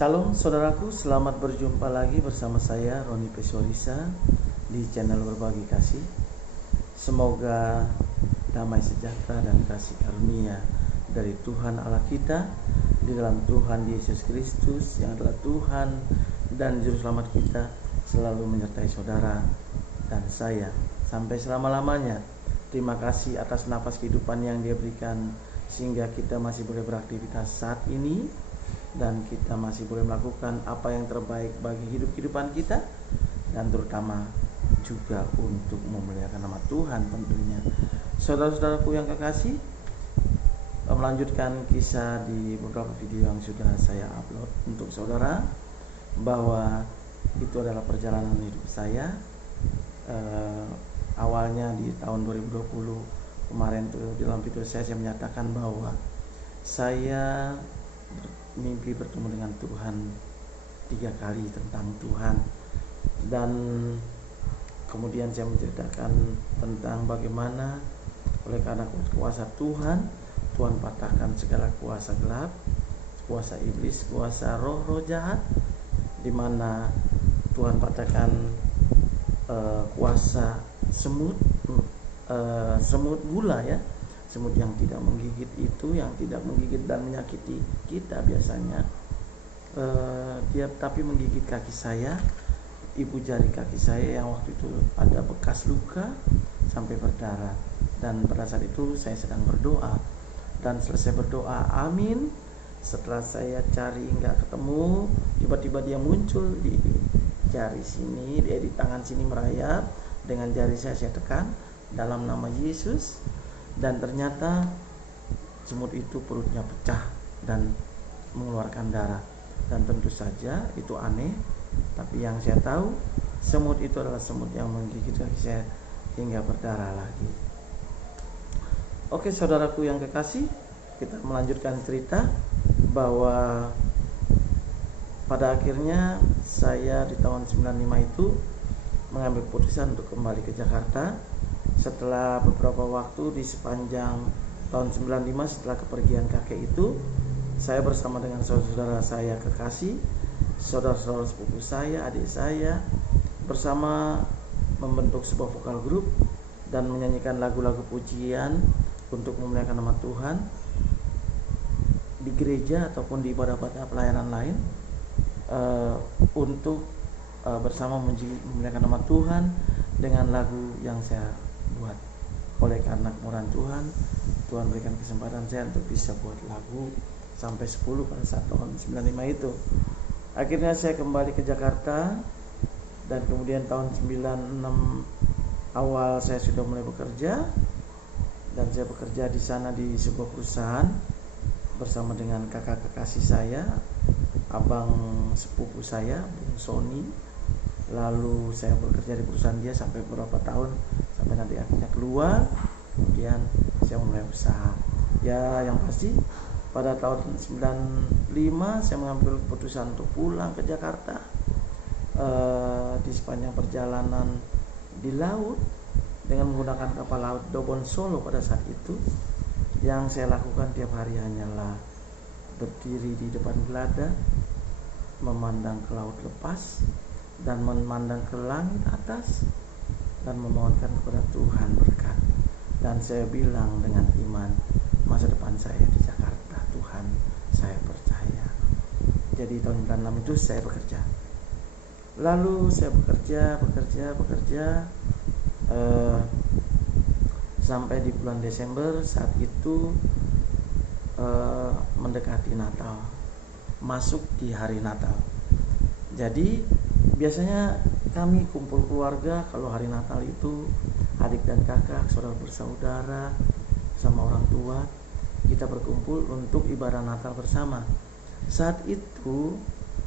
Shalom saudaraku, selamat berjumpa lagi bersama saya Roni Pesorisa di channel Berbagi Kasih. Semoga damai sejahtera dan kasih karunia dari Tuhan Allah kita di dalam Tuhan Yesus Kristus yang adalah Tuhan dan Juru Selamat kita selalu menyertai saudara dan saya sampai selama-lamanya. Terima kasih atas napas kehidupan yang Dia berikan sehingga kita masih boleh beraktivitas saat ini dan kita masih boleh melakukan apa yang terbaik bagi kehidupan kita, dan terutama juga untuk memuliakan nama Tuhan tentunya. Saudara-saudaraku yang kekasih, melanjutkan kisah di beberapa video yang sudah saya upload untuk saudara, bahwa itu adalah perjalanan hidup saya. Awalnya di tahun 2020 kemarin tuh, di dalam video saya menyatakan bahwa saya mimpi bertemu dengan Tuhan 3 kali tentang Tuhan, dan kemudian saya menceritakan tentang bagaimana oleh karena kuasa Tuhan patahkan segala kuasa gelap, kuasa iblis, kuasa roh-roh jahat, di mana Tuhan patahkan kuasa semut gula ya, semut yang tidak menggigit itu, yang tidak menggigit dan menyakiti kita biasanya, dia tapi menggigit kaki saya, ibu jari kaki saya yang waktu itu ada bekas luka sampai berdarah. Dan pada saat itu saya sedang berdoa, dan selesai berdoa amin, setelah saya cari nggak ketemu, tiba-tiba dia muncul di jari sini, dia di tangan sini merayap, dengan jari saya tekan dalam nama Yesus. Dan ternyata semut itu perutnya pecah dan mengeluarkan darah. Dan tentu saja itu aneh, tapi yang saya tahu semut itu adalah semut yang menggigit kaki saya hingga berdarah lagi. Oke saudaraku yang kekasih, kita melanjutkan cerita bahwa pada akhirnya saya di tahun 95 itu mengambil keputusan untuk kembali ke Jakarta. Setelah beberapa waktu di sepanjang tahun 95 setelah kepergian kakek itu, saya bersama dengan saudara-saudara saya kekasih, saudara-saudara sepupu saya, adik saya, bersama membentuk sebuah vokal group dan menyanyikan lagu-lagu pujian untuk memuliakan nama Tuhan di gereja ataupun di ibadah-ibadah pelayanan lain, untuk bersama memuliakan nama Tuhan dengan lagu yang saya buat. Oleh karena kemurahan Tuhan berikan kesempatan saya untuk bisa buat lagu sampai 10 pada saat tahun 95 itu. Akhirnya saya kembali ke Jakarta, dan kemudian tahun 96 awal saya sudah mulai bekerja, dan saya bekerja di sana di sebuah perusahaan bersama dengan kakak kekasih saya, abang sepupu saya, Bung Sony. Lalu saya bekerja di perusahaan dia sampai beberapa tahun, sampai nanti akhirnya keluar. Kemudian saya mulai usaha. Ya yang pasti pada tahun 95 saya mengambil keputusan untuk pulang ke Jakarta. Di sepanjang perjalanan di laut dengan menggunakan kapal laut Dobon Solo pada saat itu, yang saya lakukan tiap hari hanyalah berdiri di depan geladak, memandang ke laut lepas dan memandang ke langit atas dan memohonkan kepada Tuhan berkat. Dan saya bilang dengan iman, masa depan saya di Jakarta, Tuhan saya percaya. Jadi tahun 96 itu saya bekerja. Lalu saya bekerja sampai di bulan Desember. Saat itu mendekati Natal, masuk di hari Natal. Jadi biasanya kami kumpul keluarga kalau hari Natal itu, adik dan kakak, saudara bersaudara, sama orang tua, kita berkumpul untuk ibadah Natal bersama. Saat itu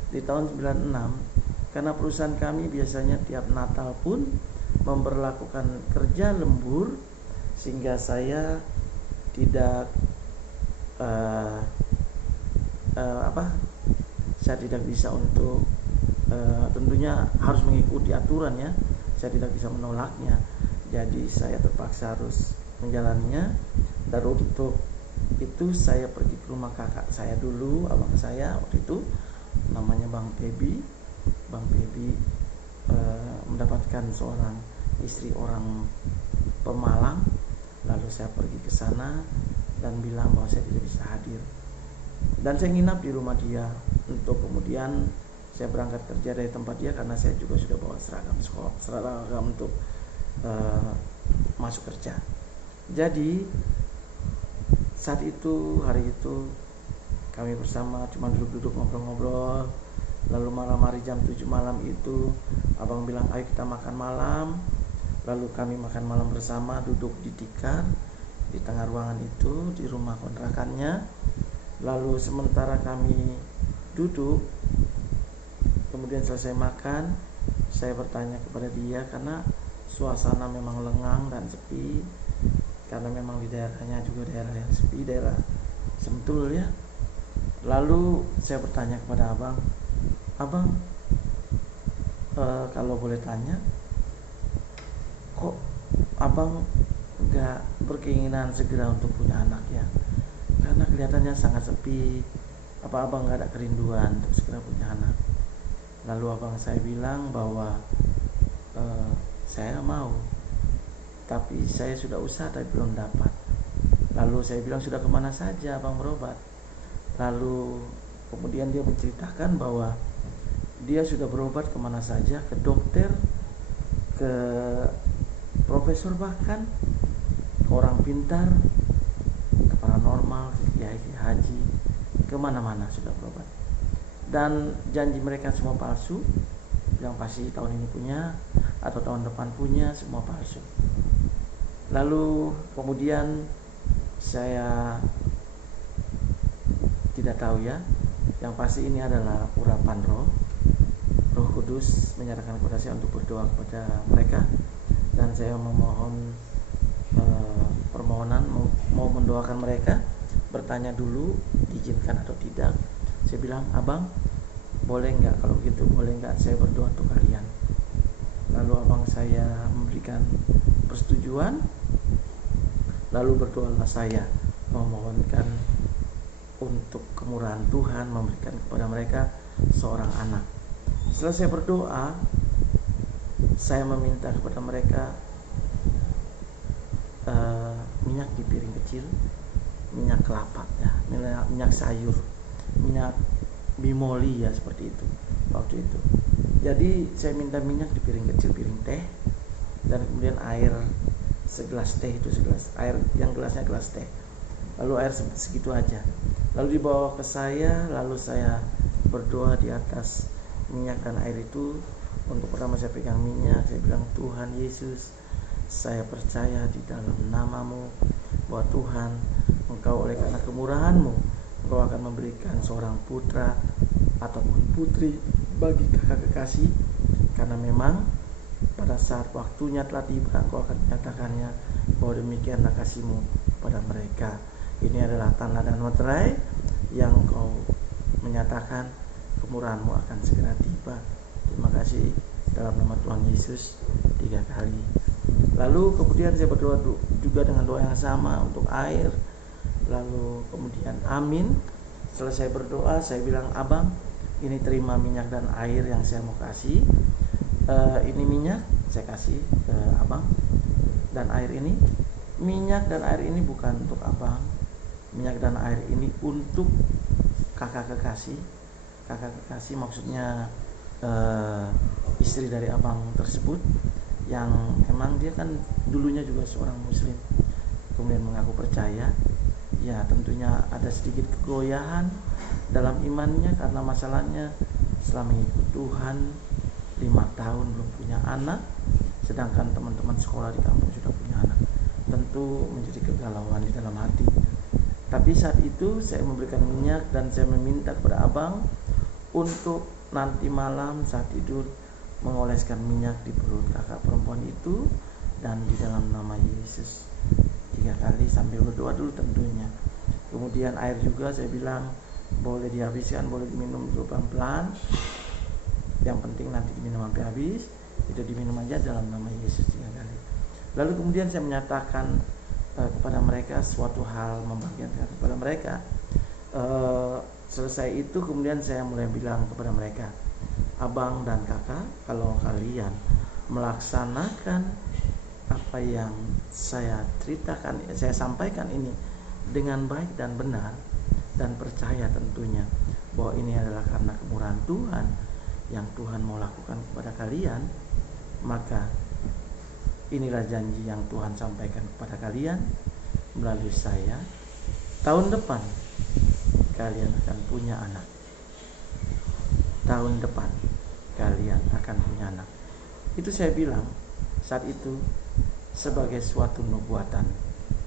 di tahun 96, karena perusahaan kami biasanya tiap Natal pun memberlakukan kerja lembur, sehingga saya tidak saya tidak bisa untuk tentunya harus mengikuti aturan ya, saya tidak bisa menolaknya. Jadi saya terpaksa harus menjalannya. Dan untuk itu saya pergi ke rumah kakak saya dulu, abang saya waktu itu, namanya Bang Pebi. Bang Pebi mendapatkan seorang istri orang Pemalang. Lalu saya pergi ke sana dan bilang bahwa saya tidak bisa hadir, dan saya nginap di rumah dia untuk kemudian saya berangkat kerja dari tempat dia, karena saya juga sudah bawa seragam sekolah, seragam untuk masuk kerja. Jadi saat itu, hari itu kami bersama cuma duduk-duduk ngobrol-ngobrol. Lalu malam hari jam 7 malam itu abang bilang ayo kita makan malam. Lalu kami makan malam bersama, duduk di tikar di tengah ruangan itu di rumah kontrakannya. Lalu sementara kami duduk, kemudian selesai makan, saya bertanya kepada dia karena suasana memang lengang dan sepi, karena memang di daerahnya juga daerah yang sepi, daerah Sentul ya. Lalu saya bertanya kepada abang, kalau boleh tanya, kok abang gak berkeinginan segera untuk punya anak ya? Karena kelihatannya sangat sepi. Apa abang gak ada kerinduan untuk segera punya anak? Lalu abang saya bilang bahwa saya mau, tapi saya sudah usaha tapi belum dapat. Lalu saya bilang sudah kemana saja abang berobat? Lalu kemudian dia menceritakan bahwa dia sudah berobat kemana saja, ke dokter, ke profesor, bahkan ke orang pintar, ke paranormal, ke kiai haji, kemana-mana sudah berobat. Dan janji mereka semua palsu, yang pasti tahun ini punya atau tahun depan punya, semua palsu. Lalu kemudian saya tidak tahu ya, yang pasti ini adalah urapan Roh Kudus menyatakan kepada saya untuk berdoa kepada mereka, dan saya memohon permohonan mau mendoakan mereka. Bertanya dulu diizinkan atau tidak. Saya bilang, abang boleh nggak, kalau gitu boleh nggak saya berdoa untuk kalian? Lalu abang saya memberikan persetujuan. Lalu berdoalah saya memohonkan untuk kemurahan Tuhan memberikan kepada mereka seorang anak. Setelah saya berdoa, saya meminta kepada mereka minyak di piring kecil, minyak kelapa ya, minyak sayur, minyak bimoli ya, seperti itu waktu itu. Jadi saya minta minyak di piring kecil, piring teh, dan kemudian air segelas teh, itu segelas air, yang gelasnya gelas teh. Lalu air segitu aja. Lalu dibawa ke saya, lalu saya berdoa di atas minyak dan air itu. Untuk pertama saya pegang minyak, saya bilang, Tuhan Yesus, saya percaya di dalam namamu bahwa Tuhan, Engkau oleh karena kemurahan-Mu, Engkau akan memberikan seorang putra ataupun putri bagi kakak kekasih, karena memang pada saat waktunya telah tiba, Engkau akan menyatakannya bahwa demikianlah kasih-Mu pada mereka. Ini adalah tanda dan materai yang Engkau menyatakan kemurahan-Mu akan segera tiba. Terima kasih dalam nama Tuhan Yesus 3 kali. Lalu kemudian saya berdoa juga dengan doa yang sama untuk air. Lalu kemudian amin. Setelah saya berdoa, saya bilang, abang, ini terima minyak dan air yang saya mau kasih. Ini minyak saya kasih ke abang, dan air ini, minyak dan air ini bukan untuk abang. Minyak dan air ini untuk kakak kekasih. Kakak kekasih maksudnya istri dari abang tersebut, yang memang dia kan dulunya juga seorang muslim, kemudian mengaku percaya. Ya tentunya ada sedikit kegoyahan dalam imannya, karena masalahnya setelah mengikut Tuhan 5 tahun belum punya anak, sedangkan teman-teman sekolah di kampung sudah punya anak. Tentu menjadi kegalauan di dalam hati. Tapi saat itu saya memberikan minyak dan saya meminta kepada abang untuk nanti malam saat tidur mengoleskan minyak di perut kakak perempuan itu dan di dalam nama Yesus 3 kali sambil berdoa dulu tentunya. Kemudian air juga saya bilang boleh dihabiskan, boleh diminum dulu pelan-pelan. Yang penting nanti diminum sampai habis. Itu diminum aja dalam nama Yesus 3 kali. Lalu kemudian saya menyatakan kepada mereka suatu hal, membagikan kepada mereka. Selesai itu kemudian saya mulai bilang kepada mereka, abang dan kakak, kalau kalian melaksanakan apa yang saya ceritakan, saya sampaikan ini dengan baik dan benar, dan percaya tentunya bahwa ini adalah karena kemurahan Tuhan yang Tuhan mau lakukan kepada kalian, maka inilah janji yang Tuhan sampaikan kepada kalian melalui saya. Tahun depan kalian akan punya anak. Tahun depan kalian akan punya anak. Itu saya bilang saat itu sebagai suatu nubuatan,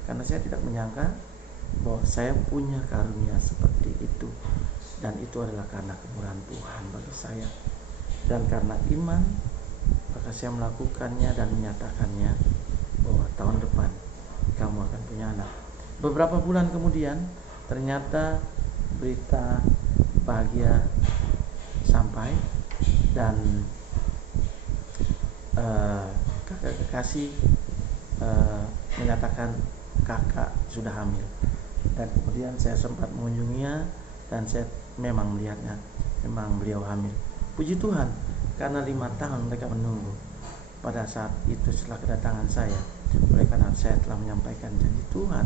karena saya tidak menyangka bahwa saya punya karunia seperti itu, dan itu adalah karena kemurahan Tuhan bagi saya. Dan karena iman, maka saya melakukannya dan menyatakannya bahwa tahun depan kamu akan punya anak. Beberapa bulan kemudian ternyata berita bahagia sampai, dan kakak kekasih menyatakan kakak sudah hamil. Dan kemudian saya sempat mengunjunginya, dan saya memang melihatnya, memang beliau hamil. Puji Tuhan, karena 5 tahun mereka menunggu. Pada saat itu setelah kedatangan saya, oleh karena saya telah menyampaikan janji Tuhan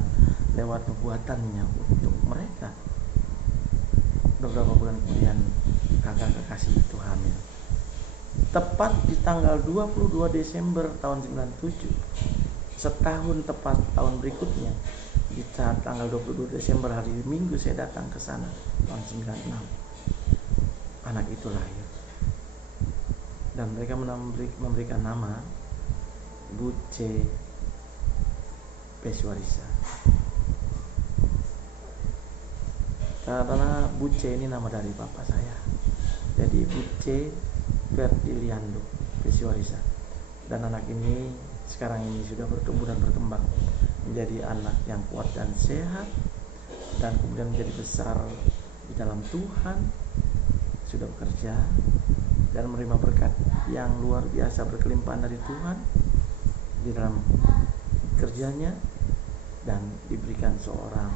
lewat nubuatannya untuk mereka, beberapa bulan kemudian kakak kekasih itu hamil. Tepat di tanggal 22 Desember tahun 97, setahun tepat tahun berikutnya, di saat tanggal 22 Desember hari Minggu saya datang ke sana tahun 96, anak itu lahir. Dan mereka memberikan nama Buce Peswarisa. Karena Buce ini nama dari bapak saya, jadi Buce Ferdiliando Peswarisa. Dan anak ini sekarang ini sudah bertumbuh dan berkembang menjadi anak yang kuat dan sehat, dan kemudian menjadi besar di dalam Tuhan, sudah bekerja dan menerima berkat yang luar biasa berkelimpahan dari Tuhan di dalam kerjanya, dan diberikan seorang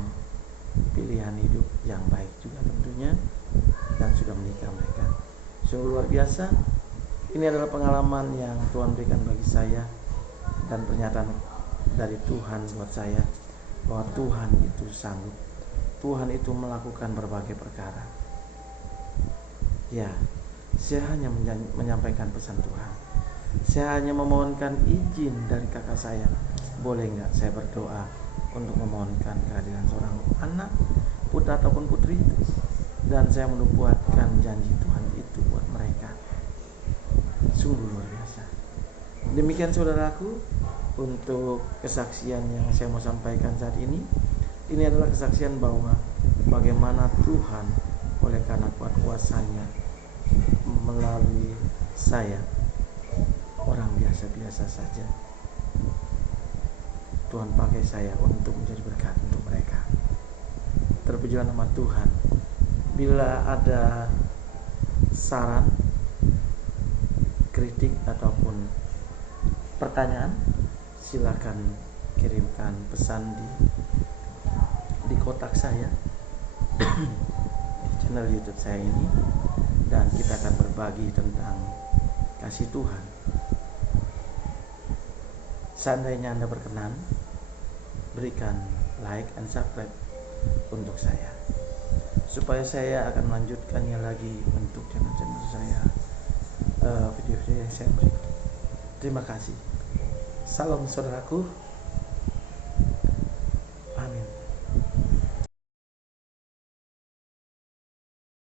pilihan hidup yang baik juga tentunya, dan sudah menikah mereka. Sungguh luar biasa. Ini adalah pengalaman yang Tuhan berikan bagi saya, dan pernyataan dari Tuhan buat saya bahwa Tuhan itu sanggup, Tuhan itu melakukan berbagai perkara. Ya, saya hanya menyampaikan pesan Tuhan. Saya hanya memohonkan izin dari kakak saya, boleh nggak saya berdoa untuk memohonkan kehadiran seorang anak, putra ataupun putri, dan saya menubuatkan janji Tuhan itu buat mereka. Sungguh luar biasa. Demikian saudaraku, untuk kesaksian yang saya mau sampaikan saat ini. Ini adalah kesaksian bahwa bagaimana Tuhan oleh karena kuat kuasanya melalui saya, orang biasa-biasa saja, Tuhan pakai saya untuk menjadi berkat untuk mereka. Terpujilah nama Tuhan. Bila ada saran, kritik ataupun pertanyaan, silakan kirimkan pesan di kotak saya di channel YouTube saya ini, dan kita akan berbagi tentang kasih Tuhan. Seandainya Anda berkenan, berikan like and subscribe untuk saya, supaya saya akan melanjutkannya lagi untuk channel-channel saya, video-video yang saya berikan. Terima kasih. Salam saudaraku.